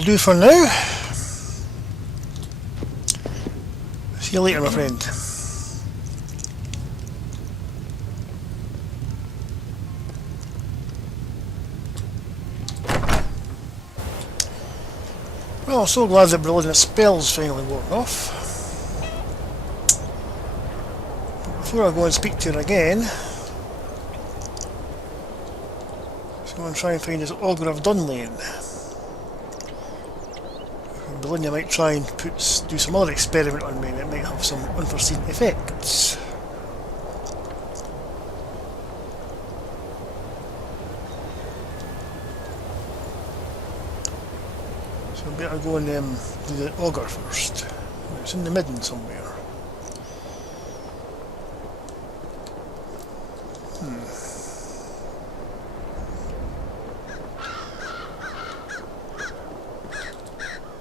will do for now. See you later, my friend. Well, I'm so glad that brilliant spells finally worn off. But before I go and speak to her again, let's go and try and find this Ogre of Dunlane. Belinda might try and do some other experiment on me that might have some unforeseen effects. So I better go and do the Ogre first. It's in the Midden somewhere.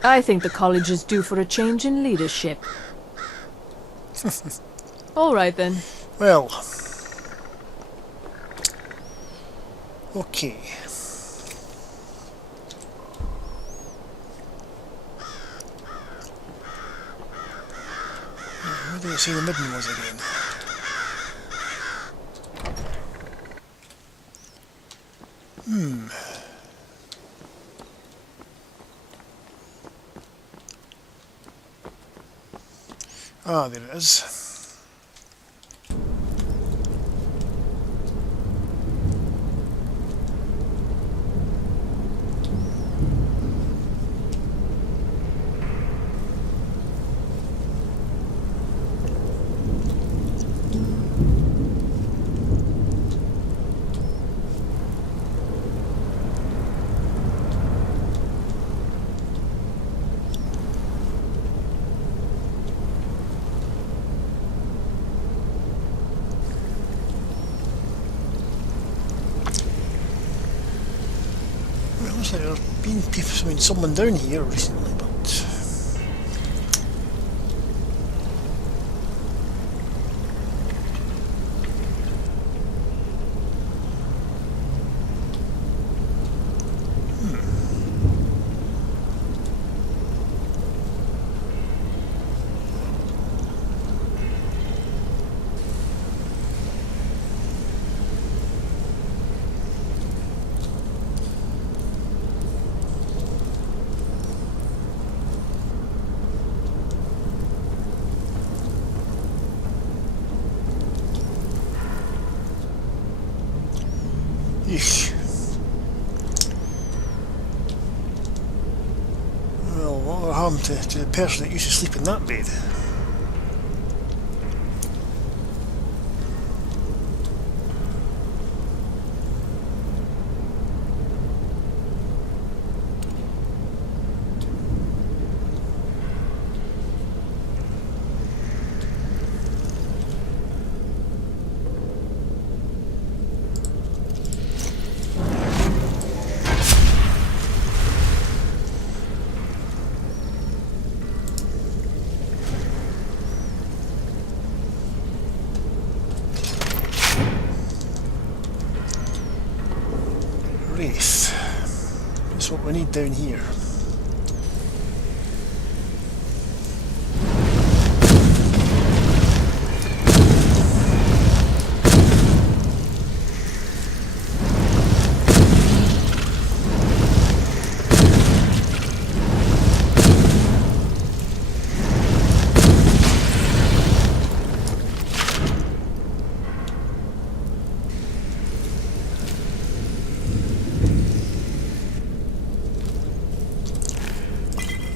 I think the college is due for a change in leadership. All right then. Well, okay. Where do you see the Midden was again? Ah, there it is. Looks like there's been someone down here recently, but eesh. Well, what will happen to the person that used to sleep in that bed? Wraith. That's what we need down here.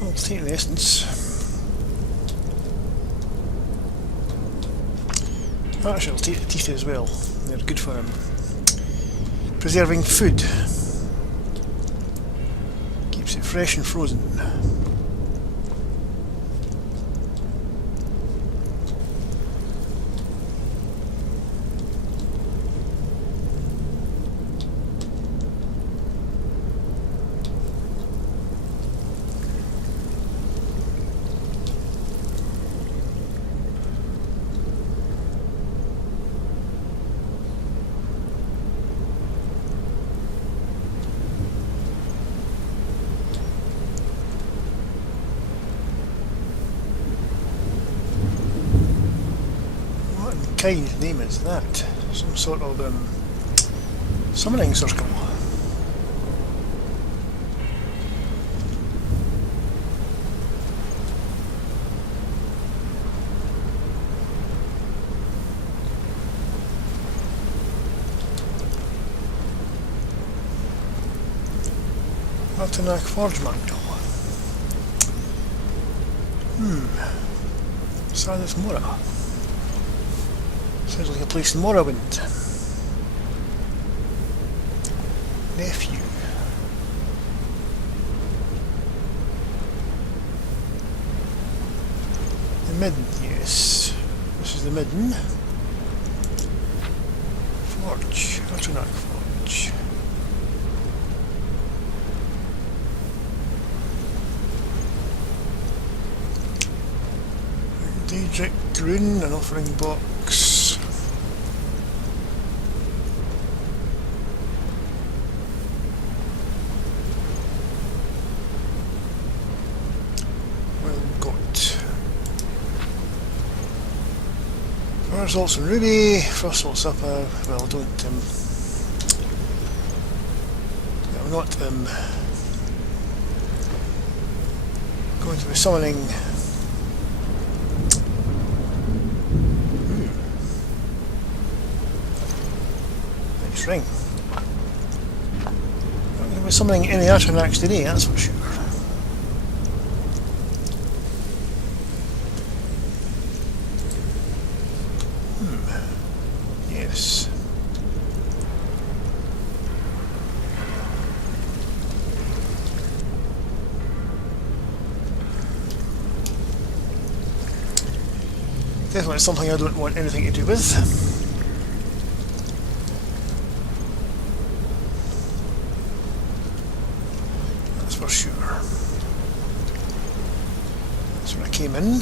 Let's take the essence. Actually, I'll take the teeth as well. They're good for preserving food. Keeps it fresh and frozen. kind name is that? Some sort of summoning circle. Artenac Forge Manual. Silas Mora. Sounds like a place in Morrowind. Nephew. The Midden, yes. This is the Midden. Forge. Artenac Forge. Daedric Rune, an offering box. Well got. Fire salts and ruby, frost salt supper. Well, don't I'm not going to be summoning. Ring. Not going to be summoning any Artenacs today, that's for sure. Yes. Definitely something I don't want anything to do with. For sure. That's where I came in.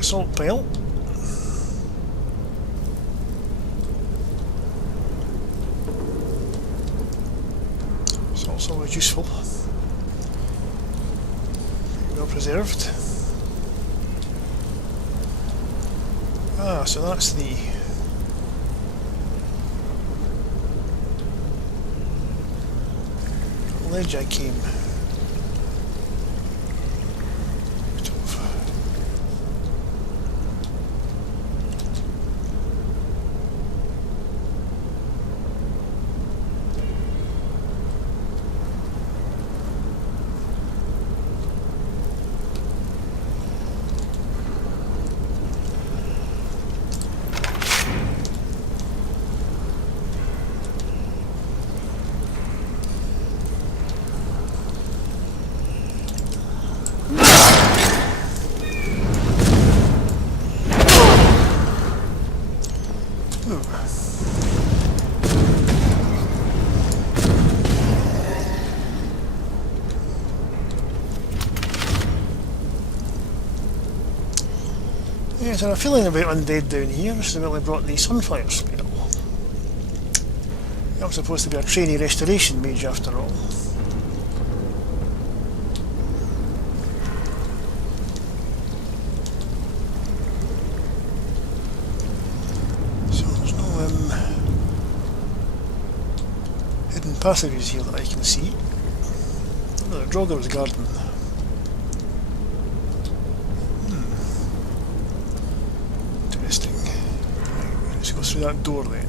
Salt pile. Salt's always useful. Well preserved. Ah, so that's the ledge I came out of. Yes, and I'm feeling a bit undead down here. This has really brought the Sunfire spell. I'm supposed to be a trainee restoration mage after all. So there's no hidden passages here that I can see. Oh, the Drogo's garden. Interesting. Right, let's go through that door then.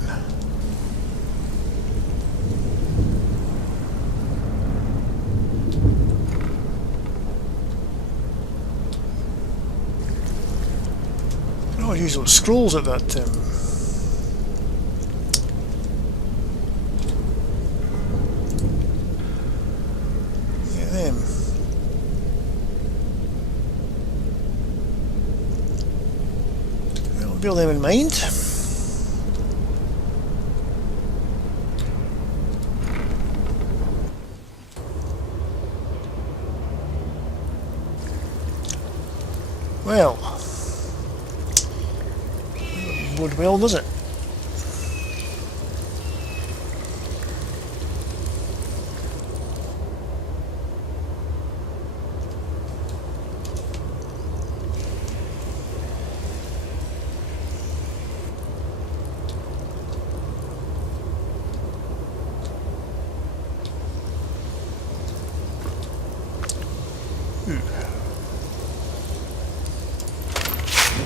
Oh, I'll use those scrolls at that yeah, them. I'll bear them in mind. Well, bode well, does it?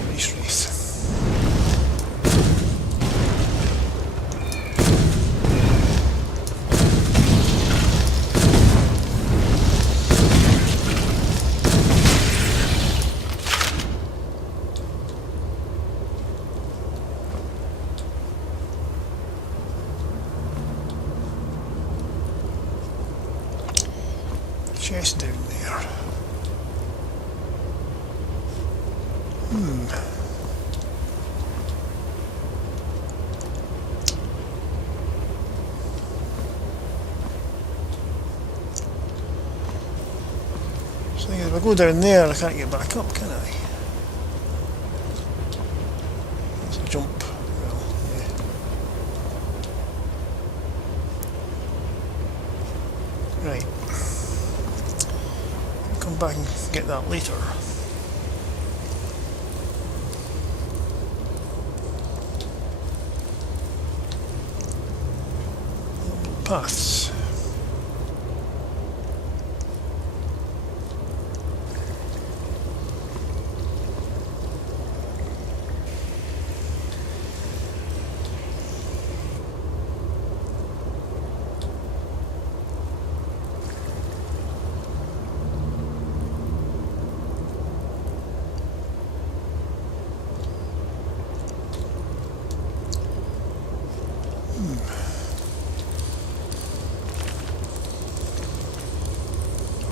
Nice wraith. Chest down there. So if I go down there, I can't get back up, can I? That's a jump. Well, yeah. Right. I'll come back and get that later. Paths.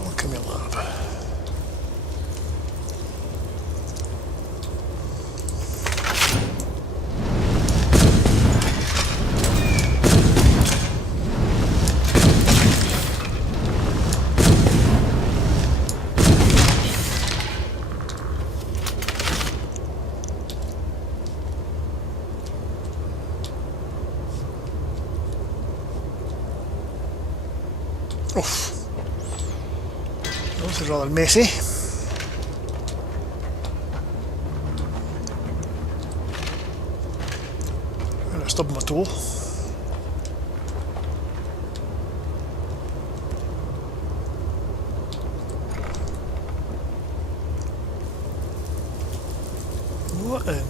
Alchemy lab. Oof. This is rather messy. And I stubbed my toe. What in?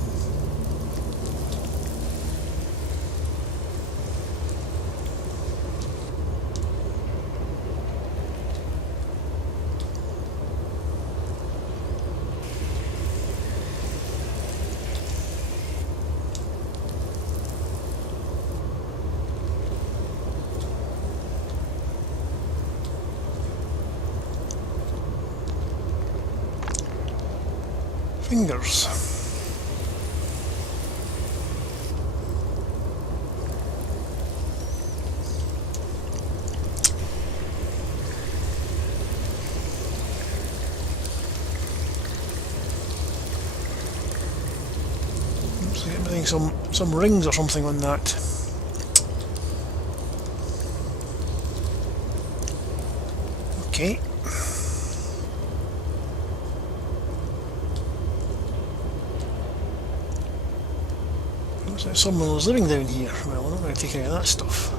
Fingers. Looks like I'm getting some rings or something on that. Okay. Looks like someone was living down here. Well, we're not going to take any of that stuff.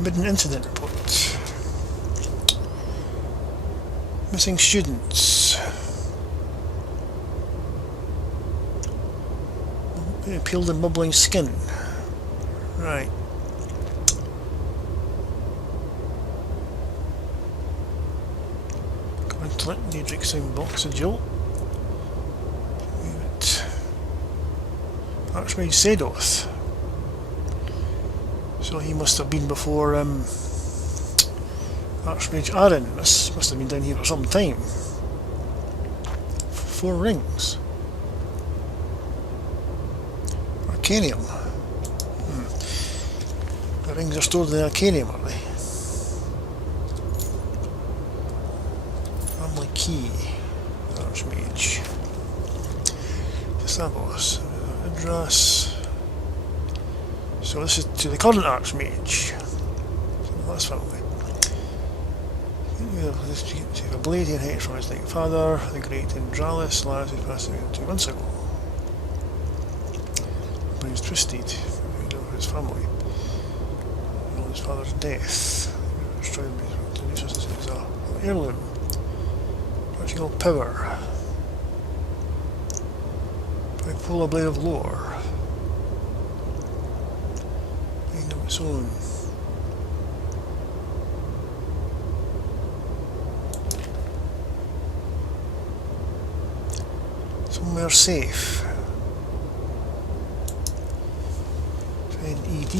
Midden incident report. Missing students. Peeled and bubbling skin. Right. Quintlet, Daedric box of jolt. Archmage Sedoth. So he must have been before Archmage Aaron. This must have been down here for some time. 4 rings. Arcanium. The rings are stored in the Arcanium, are they? family key. Archmage. Stavros. Idras. So this is to the current Archmage. So that's family. A blade he inherited from his late father, the great Indralis, Lars who passed away 2 months ago. But he was twisted over his family. And on his father's death. Destroyed by resources as an heirloom. Practical power. Bipolar blade of lore. Mind of its own. Somewhere safe. Find ED.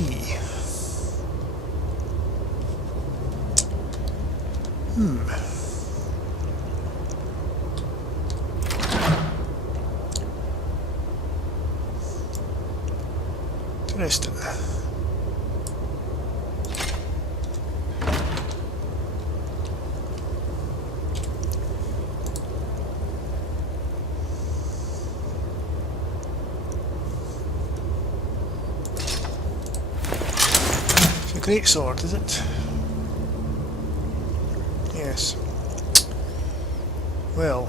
Interesting. Great sword, is it? Yes. Well.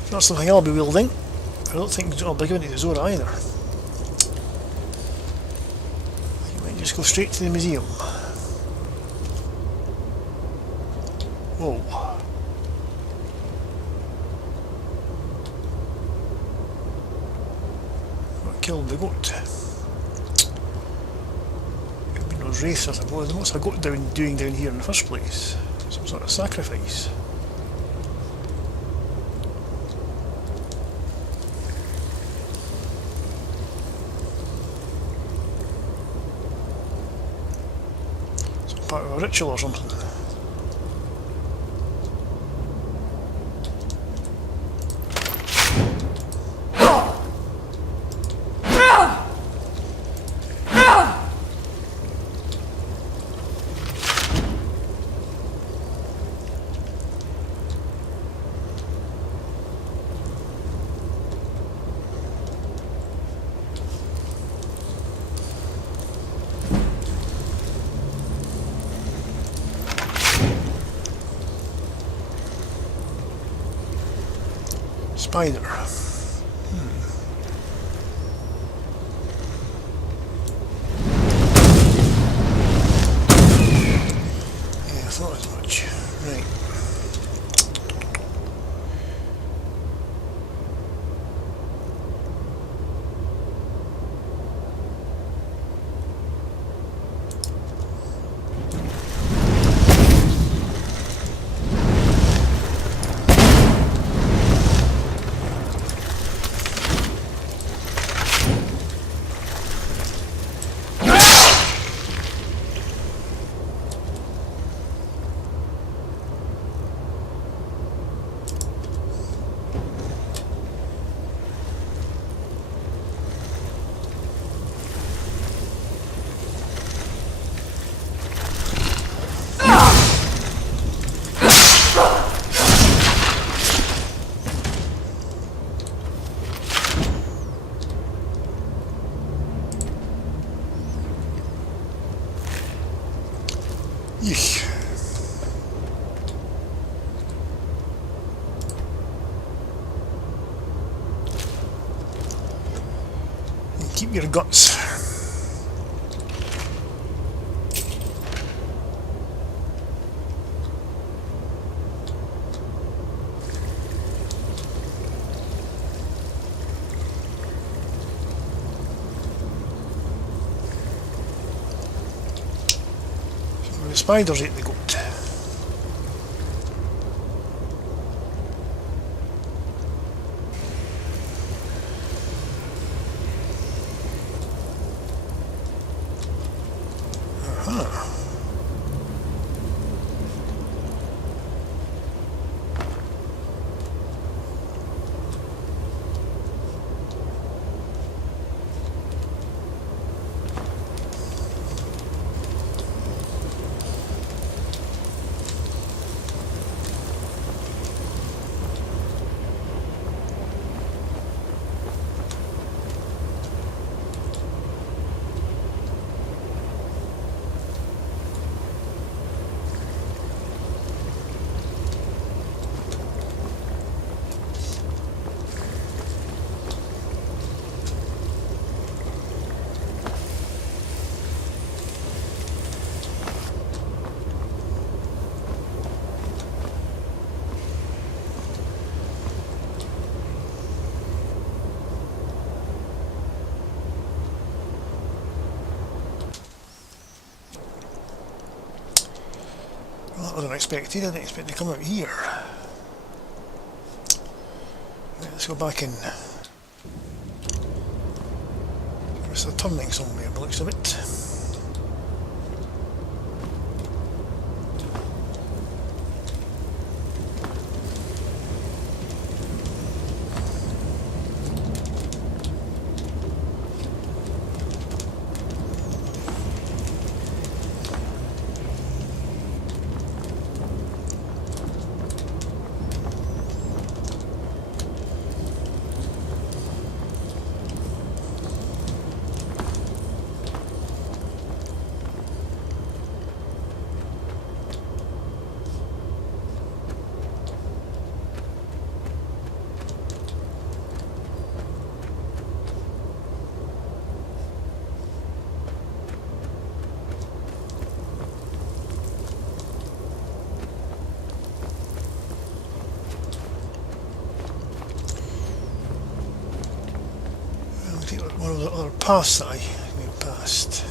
It's not something I'll be wielding. I don't think I'll be giving it to Zora either. You might just go straight to the museum. Whoa. What killed the goat? Could have been those wraiths, I suppose. What's a goat doing down here in the first place? Some sort of sacrifice. Some part of a ritual or something. Spider. Yeah, I thought as much. Right. Yeesh. And keep your guts. The spiders ate the goat. unexpected. I didn't expect to come out here. Right, let's go back in. There's a turning somewhere by the looks of it. One of the other paths that I went past.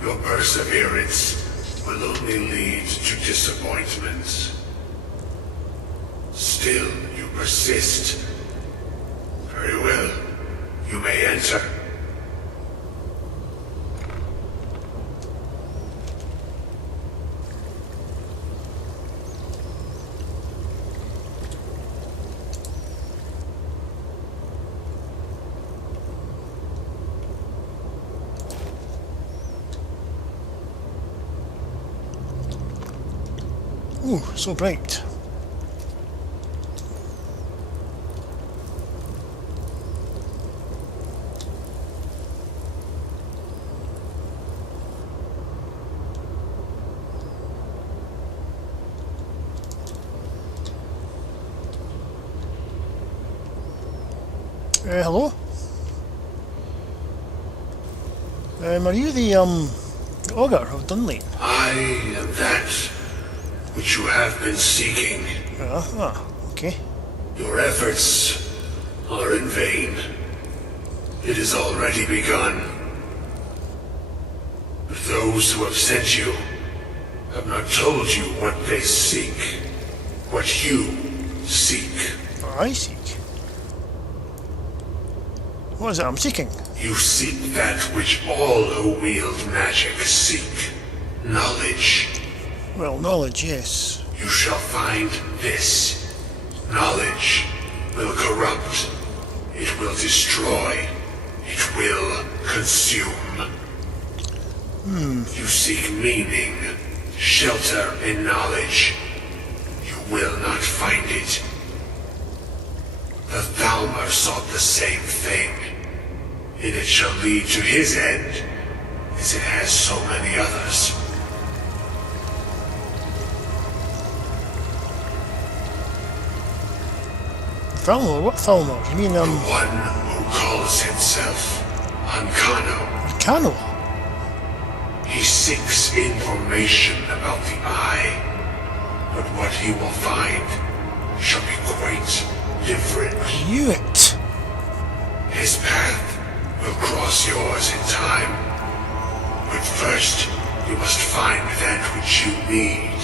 Your perseverance will only lead to disappointments. Still, you persist. Very well. You may enter. Ooh, so bright. Hello? Are you the Ogre of Dunlane? I am that which you have been seeking. Okay. Your efforts are in vain. It has already begun. Those who have sent you have not told you what they seek. What you seek. I seek. What is it I'm seeking? You seek that which all who wield magic seek. Knowledge. Well, knowledge, yes. You shall find this. Knowledge will corrupt. It will destroy. It will consume. You seek meaning, shelter in knowledge. You will not find it. The Thalmor sought the same thing, and it shall lead to his end, as it has so many others. Thalmor? What Thalmor? You mean, The one who calls himself Ancano. Cano? He seeks information about the Eye, but what he will find shall be quite different. Knew it. His path will cross yours in time, but first you must find that which you need.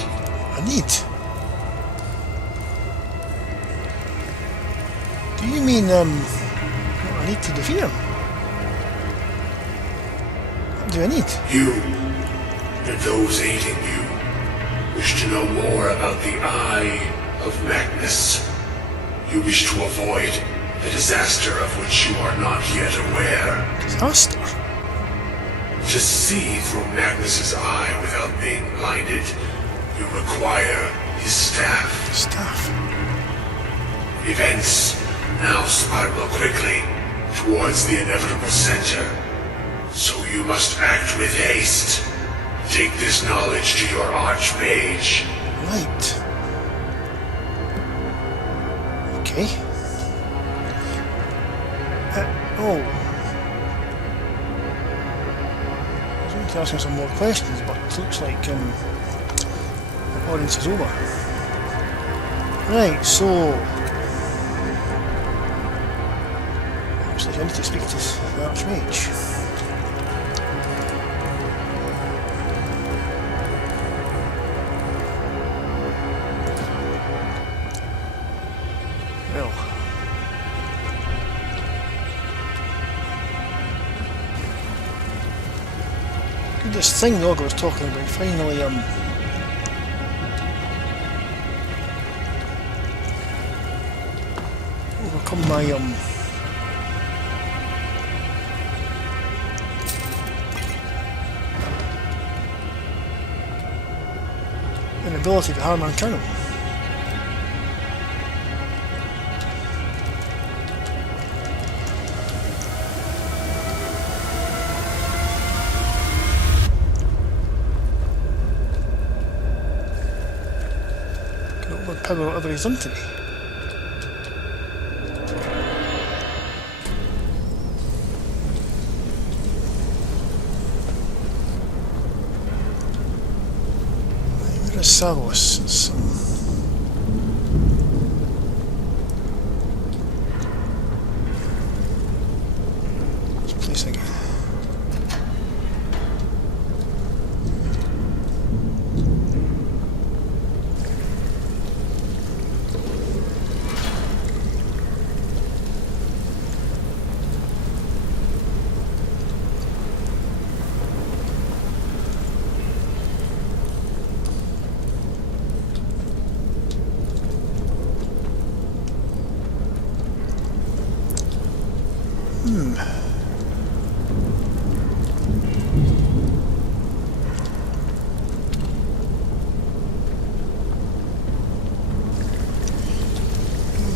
I need. Do you mean, I need to defeat him? What do I need? You, and those aiding you, wish to know more about the Eye of Magnus. You wish to avoid the disaster of which you are not yet aware. Disaster? To see through Magnus's eye without being blinded, you require his staff. Staff. Events now spiral quickly, towards the inevitable center. So you must act with haste. Take this knowledge to your Archmage. Right. Okay. Oh. I was going to ask him some more questions, but it looks like the audience is over. Right, so... looks like I need to speak to the Archmage. Well... this thing Nog was talking about finally overcome my inability to harm and kill him. Power whatever he's done to me. Where is Savos? It's this place again.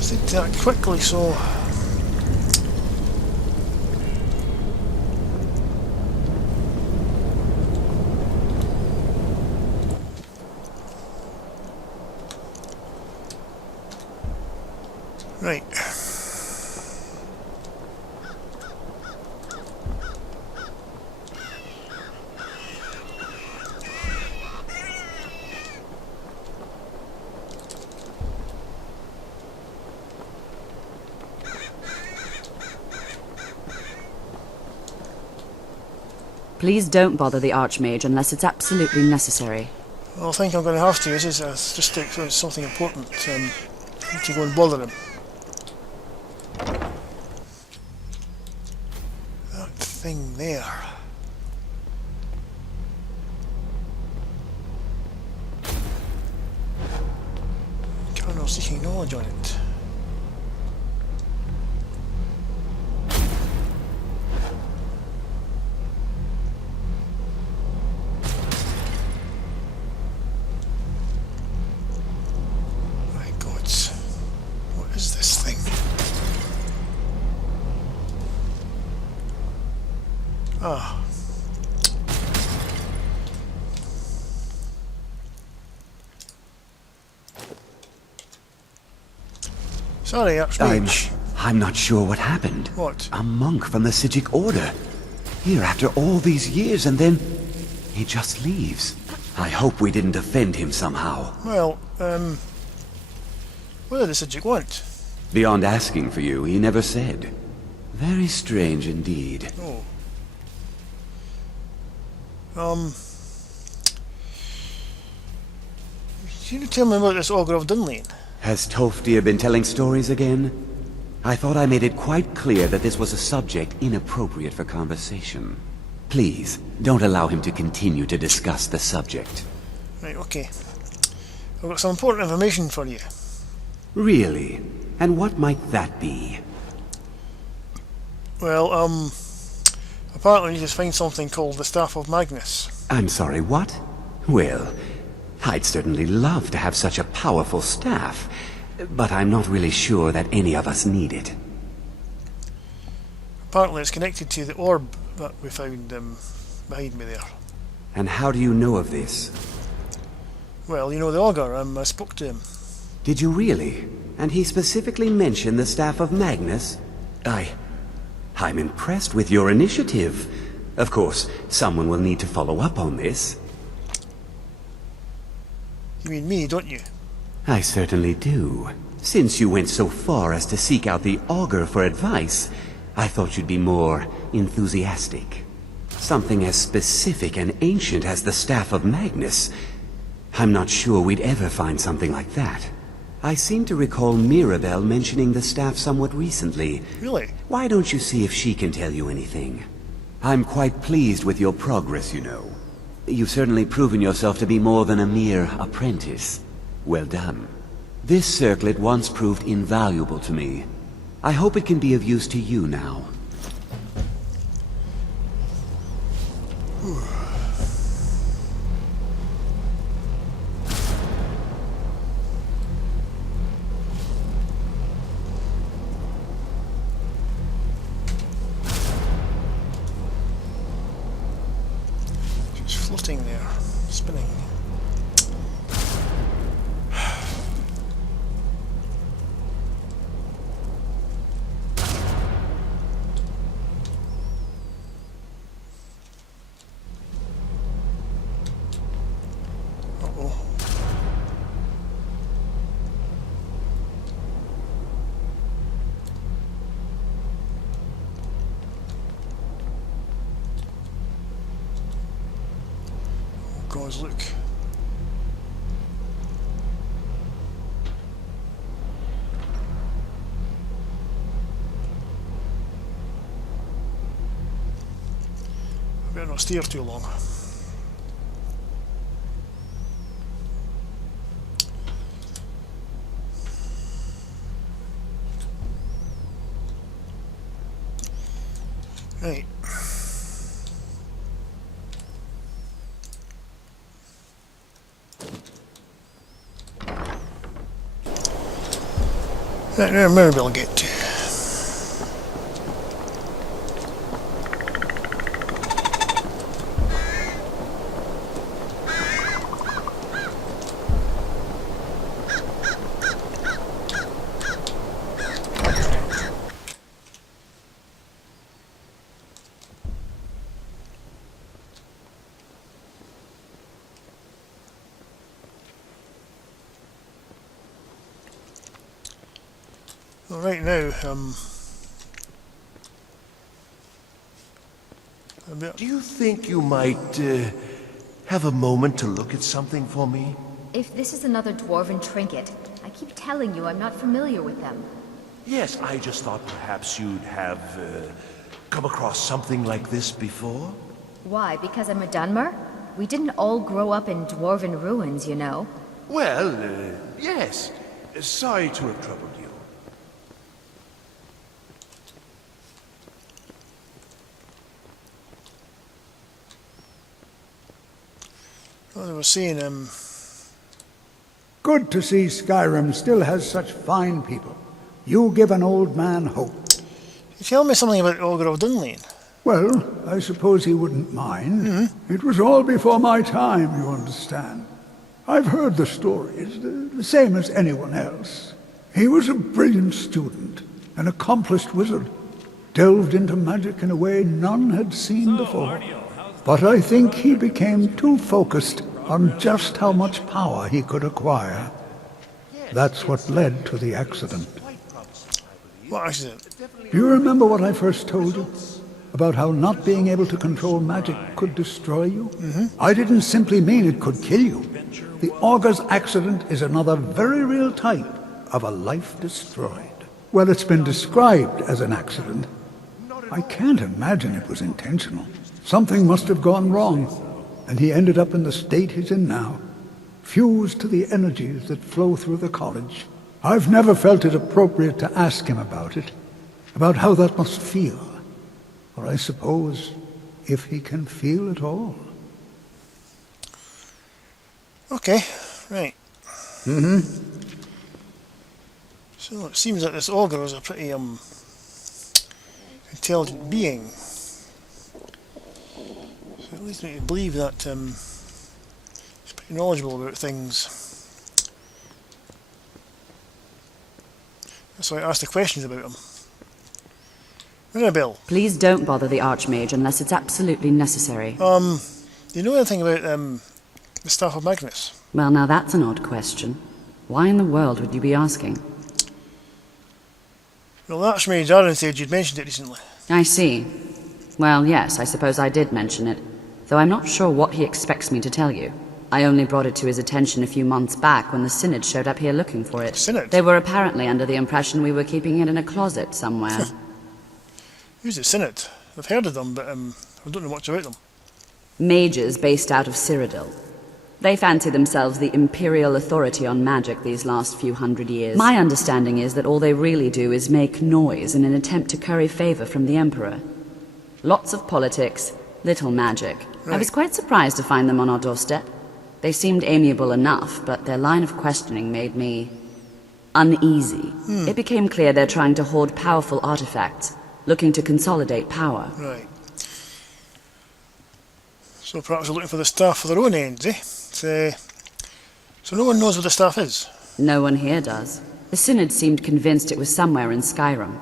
Did that quickly, so right. Please don't bother the Archmage unless it's absolutely necessary. Well, I think I'm going to have to. This is just something important. I need to go and bother him. That thing there. Kernel seeking knowledge on it. Ah. Sorry, Archmage. I'm not sure what happened. What? A monk from the Sijic Order. Here after all these years and then he just leaves. I hope we didn't offend him somehow. Well, what did the Sijic want? Beyond asking for you, he never said. Very strange indeed. Oh. Can you tell me about this Ogre of Dunlane? Has Toftir been telling stories again? I thought I made it quite clear that this was a subject inappropriate for conversation. Please, don't allow him to continue to discuss the subject. Right, okay. I've got some important information for you. Really? And what might that be? Well, apparently you just find something called the Staff of Magnus. I'm sorry, what? Well, I'd certainly love to have such a powerful staff, but I'm not really sure that any of us need it. apparently it's connected to the orb that we found behind me there. And how do you know of this? Well, you know the augur, I spoke to him. Did you really? And he specifically mentioned the Staff of Magnus? I'm impressed with your initiative. Of course, someone will need to follow up on this. You mean me, don't you? I certainly do. Since you went so far as to seek out the augur for advice, I thought you'd be more enthusiastic. Something as specific and ancient as the Staff of Magnus. I'm not sure we'd ever find something like that. I seem to recall Mirabelle mentioning the staff somewhat recently. Really? Why don't you see if she can tell you anything? I'm quite pleased with your progress, you know. You've certainly proven yourself to be more than a mere apprentice. Well done. This circlet once proved invaluable to me. I hope it can be of use to you now. Floating there, spinning. Uh-oh. Guys, look. I better not steer too long. Right. Right, now maybe I'll get to. Well, right now, Do you think you might have a moment to look at something for me? If this is another dwarven trinket, I keep telling you I'm not familiar with them. Yes, I just thought perhaps you'd have come across something like this before. Why? Because I'm a Dunmer? We didn't all grow up in dwarven ruins, you know. Well, yes. Sorry to have troubled you. well, I was saying, Good to see Skyrim still has such fine people. You give an old man hope. you tell me something about Ogre of Dunlane. Well, I suppose he wouldn't mind. It was all before my time, you understand. I've heard the stories, the same as anyone else. He was a brilliant student, an accomplished wizard, delved into magic in a way none had seen before. But I think he became too focused on just how much power he could acquire. That's what led to the accident. What accident? Do you remember what I first told you? About how not being able to control magic could destroy you? I didn't simply mean it could kill you. The Augur's accident is another very real type of a life destroyed. Well, it's been described as an accident. I can't imagine it was intentional. Something must have gone wrong, and he ended up in the state he's in now, fused to the energies that flow through the college. I've never felt it appropriate to ask him about it, about how that must feel. Or I suppose, if he can feel at all. Okay, right. So it seems that this Ogre is a pretty intelligent being. So it leads me to believe that he's pretty knowledgeable about things. That's why I asked the questions about him. Ring a bell. Please don't bother the Archmage unless it's absolutely necessary. Do you know anything about the Staff of Magnus? Well, now that's an odd question. Why in the world would you be asking? Well, the Archmage Aaron said you'd mentioned it recently. I see. Well, yes, I suppose I did mention it, though I'm not sure what he expects me to tell you. I only brought it to his attention a few months back when the Synod showed up here looking for it. Synod? They were apparently under the impression we were keeping it in a closet somewhere. Who's the Synod? I've heard of them, but I don't know much about them. Mages based out of Cyrodiil. They fancy themselves the imperial authority on magic these last few hundred years. My understanding is that all they really do is make noise in an attempt to curry favor from the Emperor. Lots of politics, little magic. Right. I was quite surprised to find them on our doorstep. They seemed amiable enough, but their line of questioning made me uneasy. It became clear they're trying to hoard powerful artifacts, looking to consolidate power. Right. So perhaps they're looking for the staff for their own ends, eh? So no one knows what the staff is? No one here does. The Synod seemed convinced it was somewhere in Skyrim.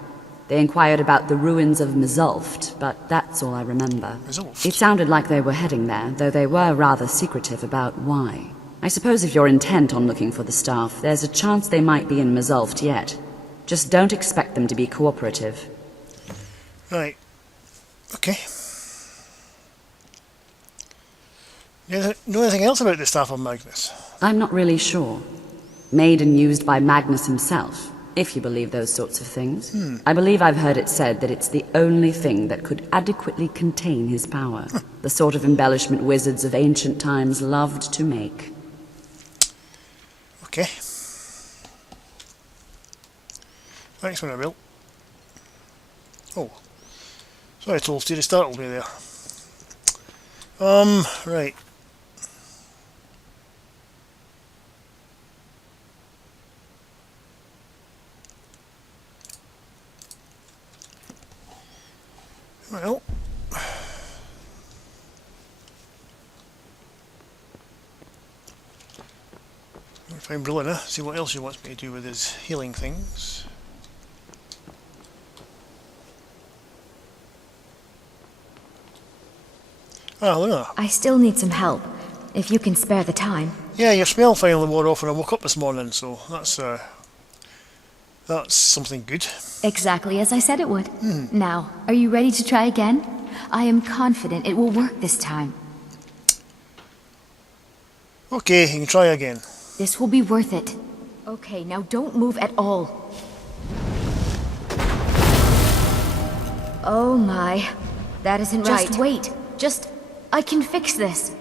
They inquired about the ruins of Mizulft, but that's all I remember. Mizulft? It sounded like they were heading there, though they were rather secretive about why. I suppose if you're intent on looking for the staff, there's a chance they might be in Mizulft yet. Just don't expect them to be cooperative. Right. Okay. You know anything else about the Staff of Magnus? I'm not really sure. Made and used by Magnus himself, if you believe those sorts of things. I believe I've heard it said that it's the only thing that could adequately contain his power. The sort of embellishment wizards of ancient times loved to make. Okay. Thanks for that, Bill. Oh. Sorry, Tolstoy, you startled me there. Right. Well, I'll find Brillina, see what else he wants me to do with his healing things. Ah, Luna. I still need some help, if you can spare the time. Yeah, your smell finally wore off when I woke up this morning, so that's something good. Exactly as I said it would. Now, are you ready to try again? I am confident it will work this time. Okay, you can try again. This will be worth it. Okay, now don't move at all. Oh my. That isn't right. Just wait. I can fix this.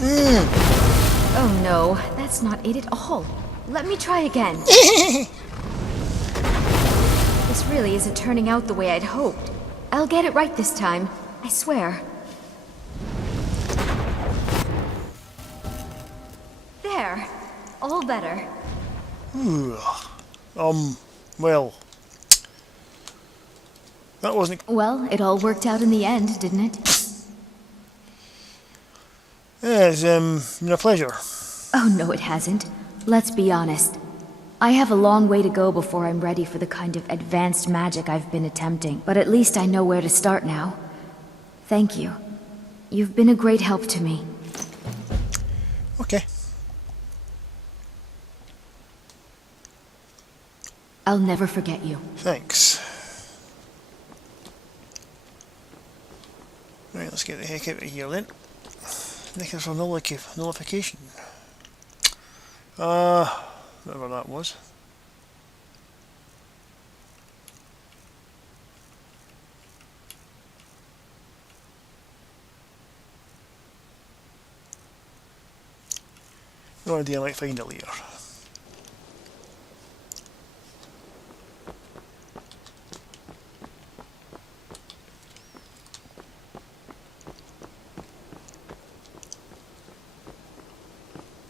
Oh no, that's not it at all. Let me try again. This really isn't turning out the way I'd hoped. I'll get it right this time. I swear. There. All better. Well... That wasn't... Well, it all worked out in the end, didn't it? Yeah, it's been a pleasure. Oh no, it hasn't. Let's be honest. I have a long way to go before I'm ready for the kind of advanced magic I've been attempting, but at least I know where to start now. Thank you. You've been a great help to me. Okay. I'll never forget you. Thanks. Right, let's get the heck out of here then. Nicholas for nullification. Whatever that was. No idea, I might find it later.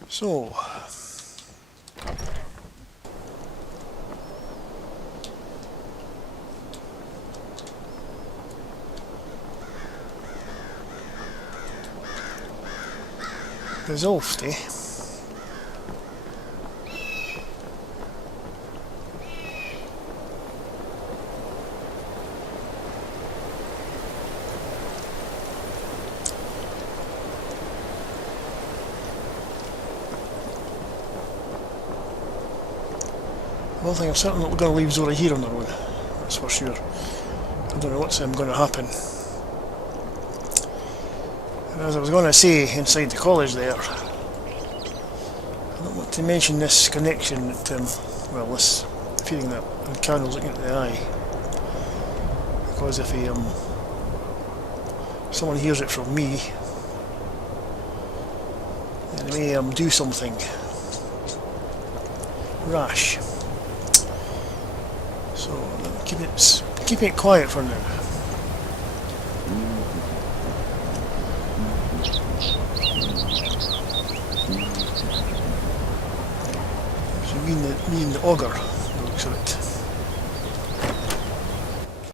So, resolved, eh? One thing, I'm certainly not going to leave Zora here on her own, that's for sure. I don't know what's going to happen. And as I was going to say, inside the college there, I don't want to mention this connection that, well, this feeling that Candle's looking at the eye. Because if someone hears it from me, then they may do something rash. So keep it quiet for now. So me and the ogre, the looks of it.